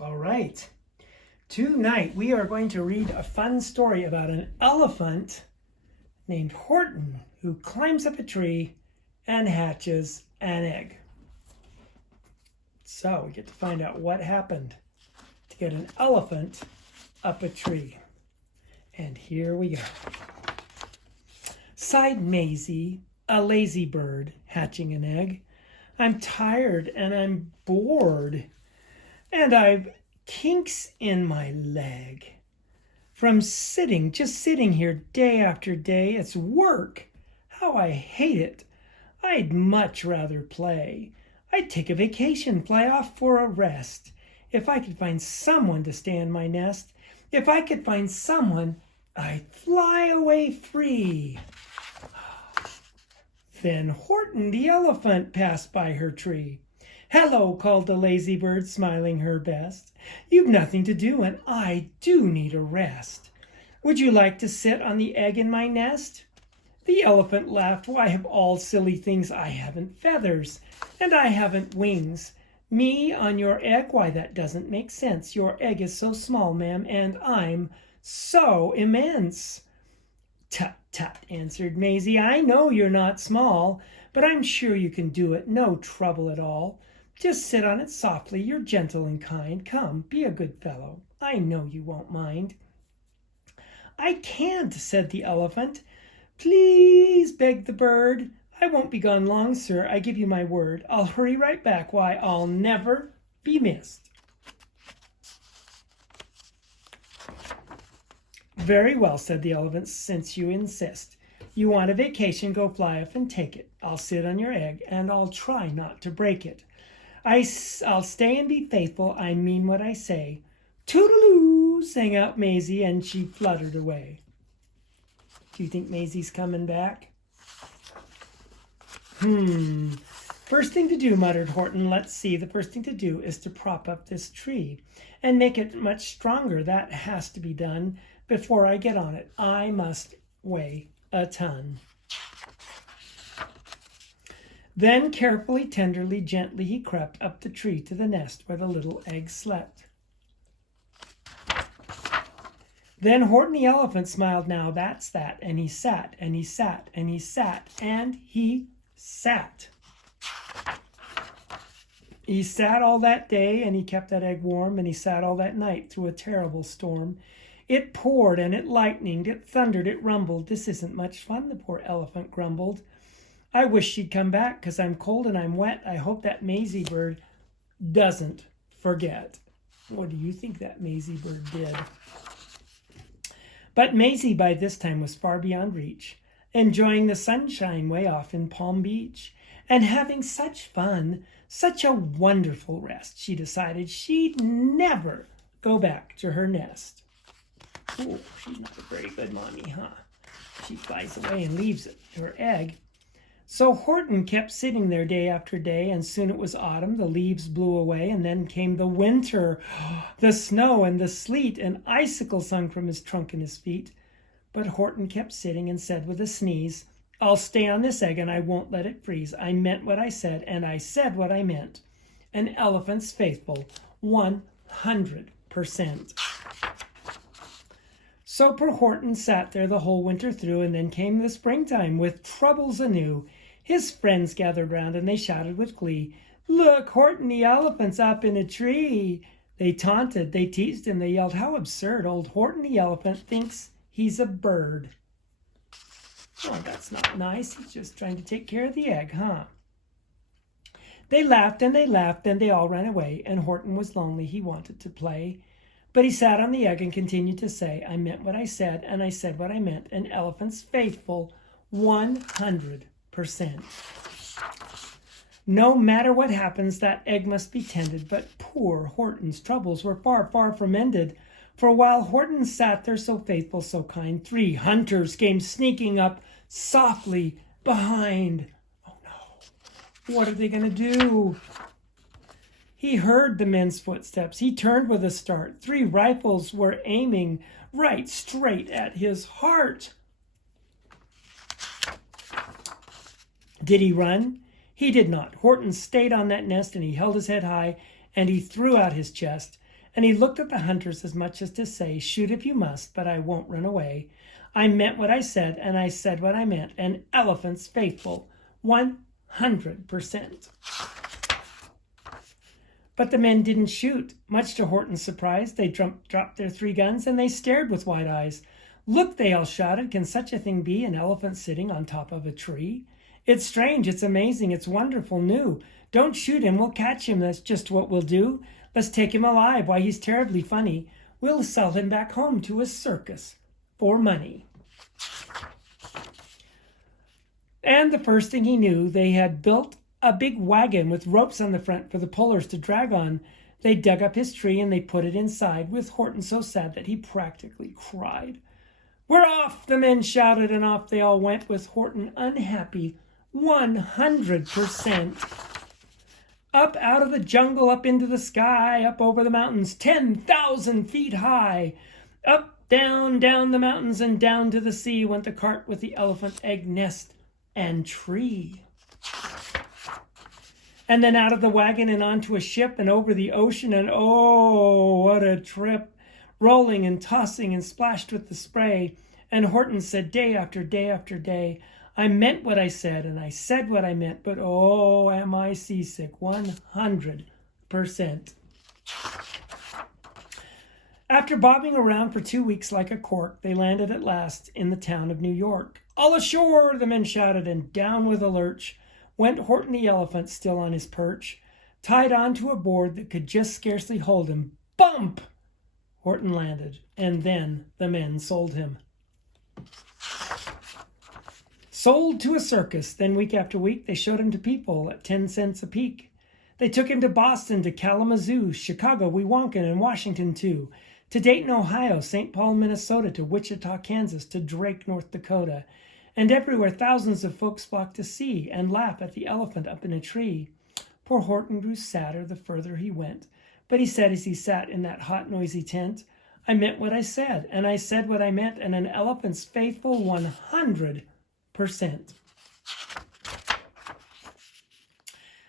All right. Tonight we are going to read a fun story about an elephant named Horton who climbs up a tree and hatches an egg. So we get to find out what happened to get an elephant up a tree. And here we go. Sighed Maisie, a lazy bird hatching an egg. I'm tired and I'm bored, and I've kinks in my leg. From just sitting here day after day, it's work. How I hate it. I'd much rather play. I'd take a vacation, fly off for a rest. If I could find someone to stay in my nest, if I could find someone, I'd fly away free. Then Horton the elephant passed by her tree. Hello, called the lazy bird, smiling her best. You've nothing to do, and I do need a rest. Would you like to sit on the egg in my nest? The elephant laughed. Why, of all silly things, I haven't feathers, and I haven't wings. Me on your egg? Why, that doesn't make sense. Your egg is so small, ma'am, and I'm so immense. Tut, tut, answered Maisie. I know you're not small, but I'm sure you can do it, no trouble at all. Just sit on it softly, you're gentle and kind. Come, be a good fellow. I know you won't mind. I can't, said the elephant. Please, begged the bird. I won't be gone long, sir, I give you my word. I'll hurry right back. Why, I'll never be missed. Very well, said the elephant, since you insist. You want a vacation, go fly off and take it. I'll sit on your egg, and I'll try not to break it. I'll stay and be faithful, I mean what I say. Toodaloo, sang out Maisie, and she fluttered away. Do you think Maisie's coming back? First thing to do, muttered Horton. Let's see, the first thing to do is to prop up this tree and make it much stronger. That has to be done before I get on it. I must weigh a ton. Then carefully, tenderly, gently he crept up the tree to the nest where the little egg slept. Then Horton the elephant smiled. Now that's that. And he sat, and he sat, and he sat, and he sat. He sat all that day, and he kept that egg warm, and he sat all that night through a terrible storm. It poured, and it lightened, it thundered, it rumbled. This isn't much fun, the poor elephant grumbled. I wish she'd come back, 'cause I'm cold and I'm wet. I hope that Maisie bird doesn't forget. What do you think that Maisie bird did? But Maisie by this time was far beyond reach, enjoying the sunshine way off in Palm Beach, and having such fun, such a wonderful rest. She decided she'd never go back to her nest. Oh, she's not a very good mommy, huh? She flies away and leaves her egg. So Horton kept sitting there day after day, and soon it was autumn. The leaves blew away, and then came the winter, the snow and the sleet, and icicles hung from his trunk and his feet. But Horton kept sitting and said with a sneeze, I'll stay on this egg and I won't let it freeze. I meant what I said, and I said what I meant. An elephant's faithful, 100%. So poor Horton sat there the whole winter through, and then came the springtime with troubles anew. His friends gathered round, and they shouted with glee, Look, Horton the elephant's up in a tree. They taunted, they teased him, they yelled, How absurd, old Horton the elephant thinks he's a bird. Oh, that's not nice. He's just trying to take care of the egg, huh? They laughed, and they all ran away, and Horton was lonely. He wanted to play. But he sat on the egg and continued to say, I meant what I said, and I said what I meant. An elephant's faithful, 100%. No matter what happens, that egg must be tended. But poor Horton's troubles were far, far from ended. For while Horton sat there so faithful, so kind, 3 hunters came sneaking up softly behind. Oh no, what are they going to do? He heard the men's footsteps. He turned with a start. 3 rifles were aiming right straight at his heart. Did he run? He did not. Horton stayed on that nest, and he held his head high, and he threw out his chest, And he looked at the hunters as much as to say, shoot if you must, but I won't run away. I meant what I said, and I said what I meant. An elephant's faithful, 100%. But the men didn't shoot. Much to Horton's surprise, they dropped their 3 guns, and they stared with wide eyes. Look, they all shouted, can such a thing be, an elephant sitting on top of a tree? It's strange, it's amazing, it's wonderful, new. Don't shoot him, we'll catch him, that's just what we'll do. Let's take him alive, why he's terribly funny. We'll sell him back home to a circus for money. And the first thing he knew, they had built a big wagon with ropes on the front for the pullers to drag on. They dug up his tree and they put it inside, with Horton so sad that he practically cried. We're off, the men shouted, and off they all went, with Horton unhappy 100%. Up out of the jungle, up into the sky, up over the mountains, 10,000 feet high. Up, down, down the mountains, and down to the sea went the cart with the elephant egg nest and tree. And then out of the wagon and onto a ship and over the ocean, and oh, what a trip, rolling and tossing and splashed with the spray. And Horton said day after day after day, I meant what I said, and I said what I meant, but oh, am I seasick, 100%. After bobbing around for 2 weeks like a cork, they landed at last in the town of New York. All ashore, the men shouted, and down with a lurch went Horton the elephant, still on his perch, tied onto a board that could just scarcely hold him. Bump! Horton landed, and then the men sold him. Sold to a circus. Then week after week, they showed him to people at 10 cents a peek. They took him to Boston, to Kalamazoo, Chicago, Weehawken, and Washington too, to Dayton, Ohio, St. Paul, Minnesota, to Wichita, Kansas, to Drake, North Dakota. And everywhere thousands of folks flocked to see and laugh at the elephant up in a tree. Poor Horton grew sadder the further he went, but he said as he sat in that hot, noisy tent, I meant what I said, and I said what I meant, and an elephant's faithful 100%.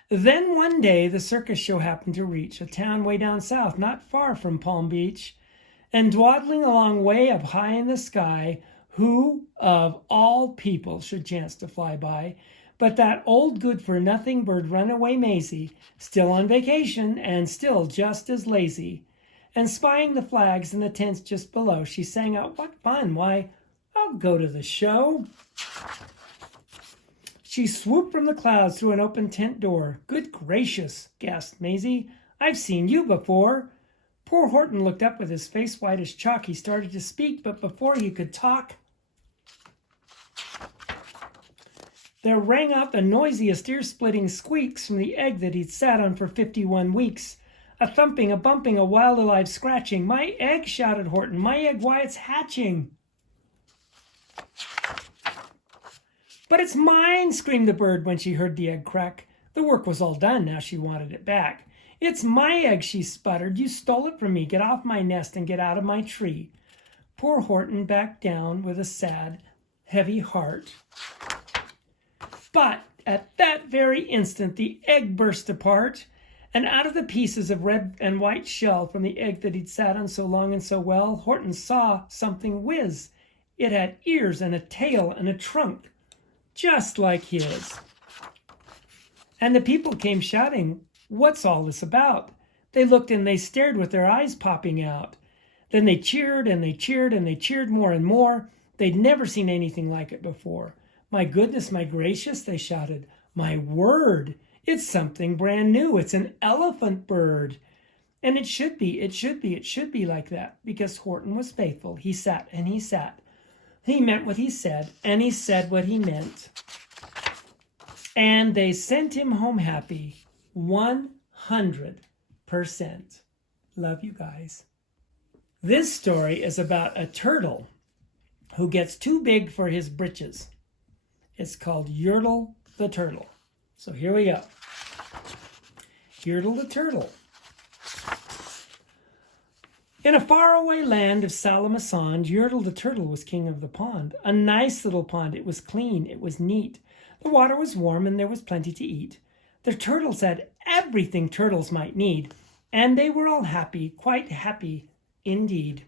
Then one day the circus show happened to reach a town way down south, not far from Palm Beach, and dawdling along way up high in the sky, who of all people should chance to fly by, but that old good-for-nothing bird runaway Maisie, still on vacation and still just as lazy. And spying the flags in the tents just below, she sang out, what fun, why, I'll go to the show. She swooped from the clouds through an open tent door. Good gracious, gasped Maisie, I've seen you before. Poor Horton looked up with his face white as chalk. He started to speak, but before he could talk, there rang out the noisiest ear-splitting squeaks from the egg that he'd sat on for 51 weeks. A thumping, a bumping, a wild alive scratching. My egg, shouted Horton. My egg, why, it's hatching. But it's mine, screamed the bird when she heard the egg crack. The work was all done, now she wanted it back. It's my egg, she sputtered. You stole it from me. Get off my nest and get out of my tree. Poor Horton backed down with a sad, heavy heart. But at that very instant, the egg burst apart, and out of the pieces of red and white shell from the egg that he'd sat on so long and so well, Horton saw something whiz. It had ears and a tail and a trunk, just like his. And the people came shouting, what's all this about? They looked and they stared with their eyes popping out. Then they cheered and they cheered and they cheered more and more. They'd never seen anything like it before. My goodness, my gracious, they shouted. My word, it's something brand new. It's an elephant bird. And it should be like that, because Horton was faithful. He sat and he sat. He meant what he said, and he said what he meant. And they sent him home happy, 100%. Love you guys. This story is about a turtle who gets too big for his britches. It's called Yertle the Turtle. So here we go. Yertle the Turtle. In a faraway land of Salamasond, Yertle the Turtle was king of the pond. A nice little pond. It was clean. It was neat. The water was warm and there was plenty to eat. The turtles had everything turtles might need. And they were all happy, quite happy indeed.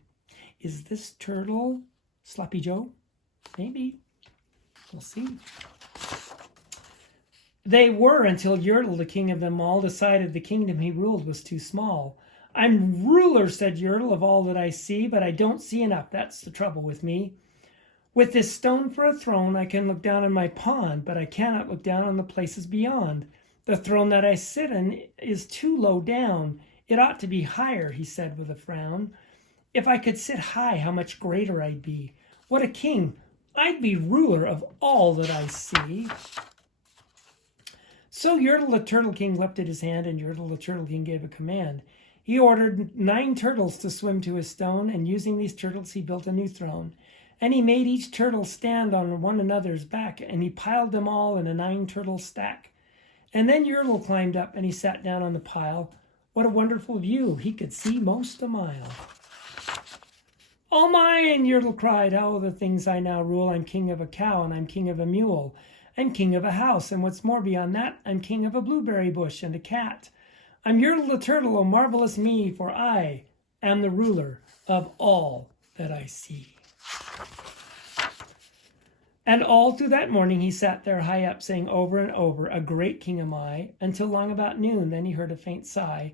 Is this turtle Sloppy Joe? Maybe. We'll see. They were until Yertle, the king of them all, decided the kingdom he ruled was too small. I'm ruler, said Yertle, of all that I see, but I don't see enough. That's the trouble with me. With this stone for a throne, I can look down on my pond, but I cannot look down on the places beyond. The throne that I sit in is too low down. It ought to be higher, he said with a frown. If I could sit high, how much greater I'd be. What a king! I'd be ruler of all that I see. So Yertle the Turtle King lifted his hand, and Yertle the Turtle King gave a command. He ordered 9 turtles to swim to his stone, and using these turtles he built a new throne. And he made each turtle stand on one another's back, and he piled them all in a 9-turtle stack. And then Yertle climbed up, and he sat down on the pile. What a wonderful view! He could see most a mile. All mine, Yertle cried. Oh, the things I now rule. I'm king of a cow, and I'm king of a mule. I'm king of a house, and what's more beyond that, I'm king of a blueberry bush and a cat. I'm Yertle the Turtle, oh marvelous me, for I am the ruler of all that I see. And all through that morning he sat there high up, saying over and over, a great king am I, until long about noon. Then he heard a faint sigh.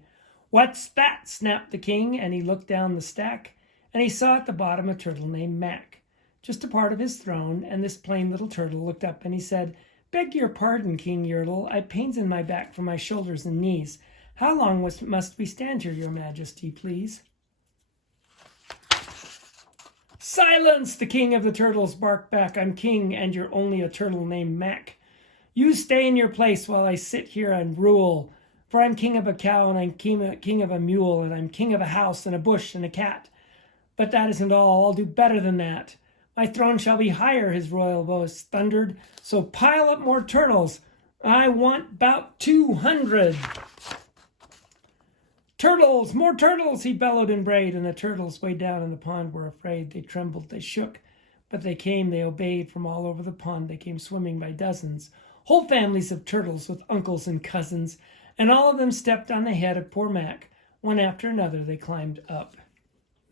What's that? Snapped the king, and he looked down the stack, and he saw at the bottom a turtle named Mac, just a part of his throne. And this plain little turtle looked up, and he said, Beg your pardon, King Yertle, I've pains in my back from my shoulders and knees. How long must we stand here, your majesty, please? Silence, the king of the turtles barked back. I'm king, and you're only a turtle named Mac. You stay in your place while I sit here and rule. For I'm king of a cow, and I'm king of a mule, and I'm king of a house and a bush and a cat. But that isn't all. I'll do better than that. My throne shall be higher, his royal voice thundered. So pile up more turtles. I want about 200. Turtles, more turtles, he bellowed and brayed, and the turtles way down in the pond were afraid. They trembled, they shook, but they came, they obeyed. From all over the pond they came swimming by dozens, whole families of turtles with uncles and cousins, and all of them stepped on the head of poor Mac. One after another they climbed up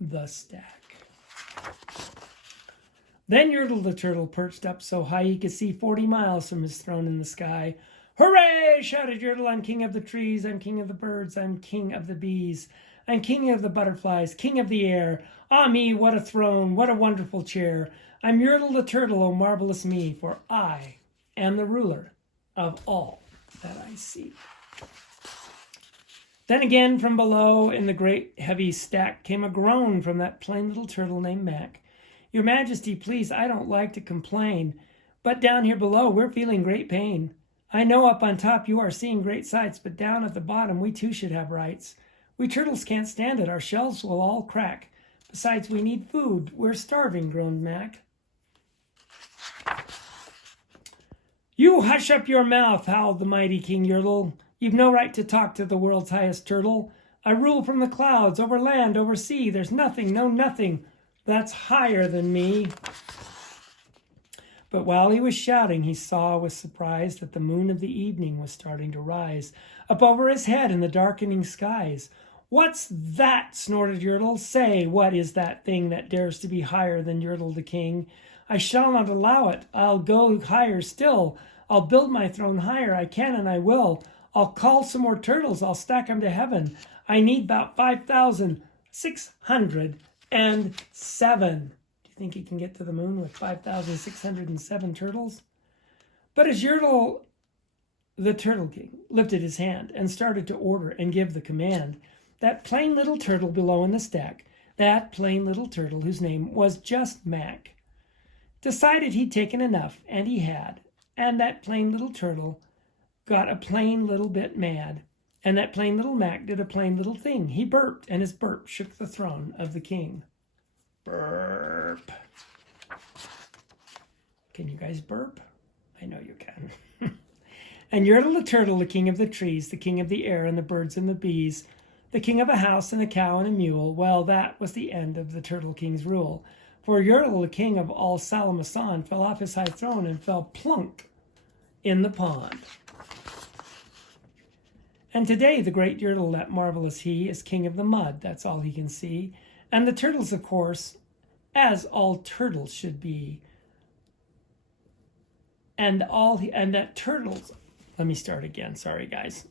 the stack. Then Yertle the Turtle perched up so high he could see 40 miles from his throne in the sky. Hooray! Shouted Yertle. I'm king of the trees, I'm king of the birds, I'm king of the bees, I'm king of the butterflies, king of the air. Ah me, what a throne, what a wonderful chair. I'm Yertle the Turtle, oh marvelous me, for I am the ruler of all that I see. Then again from below in the great heavy stack came a groan from that plain little turtle named Mac. Your Majesty, please, I don't like to complain, but down here below we're feeling great pain. I know up on top you are seeing great sights, but down at the bottom we too should have rights. We turtles can't stand it, our shells will all crack. Besides, we need food, we're starving, groaned Mac. You hush up your mouth, howled the mighty King Yertle. You've no right to talk to the world's highest turtle. I rule from the clouds, over land, over sea. There's nothing, no nothing, that's higher than me. But while he was shouting, he saw with surprise that the moon of the evening was starting to rise up over his head in the darkening skies. What's that? Snorted Yertle. Say, what is that thing that dares to be higher than Yertle the king? I shall not allow it. I'll go higher still. I'll build my throne higher. I can and I will. I'll call some more turtles. I'll stack them to heaven. I need about 5,607. Do you think he can get to the moon with 5,607 turtles? But as Yertle, the Turtle King, lifted his hand and started to order and give the command, that plain little turtle below in the stack, that plain little turtle whose name was just Mac, decided he'd taken enough, and he had. And that plain little turtle got a plain little bit mad. And that plain little Mac did a plain little thing. He burped, and his burp shook the throne of the king. Burp. Can you guys burp? I know you can. And Yertle the Turtle, the king of the trees, the king of the air and the birds and the bees, the king of a house and a cow and a mule, well, that was the end of the Turtle King's rule. For Yertle, the king of all Salamasan, fell off his high throne and fell plunk in the pond. And today the great Yertle, that marvelous he, is king of the mud, that's all he can see. And the turtles, of course, as all turtles should be. And that turtles, let me start again, sorry guys.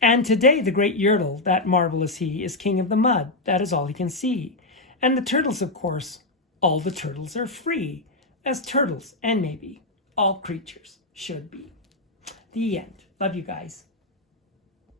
And today the great Yertle, that marvelous he, is king of the mud, that is all he can see. And the turtles, of course, all the turtles are free, as turtles and maybe all creatures should be. The end. Love you guys.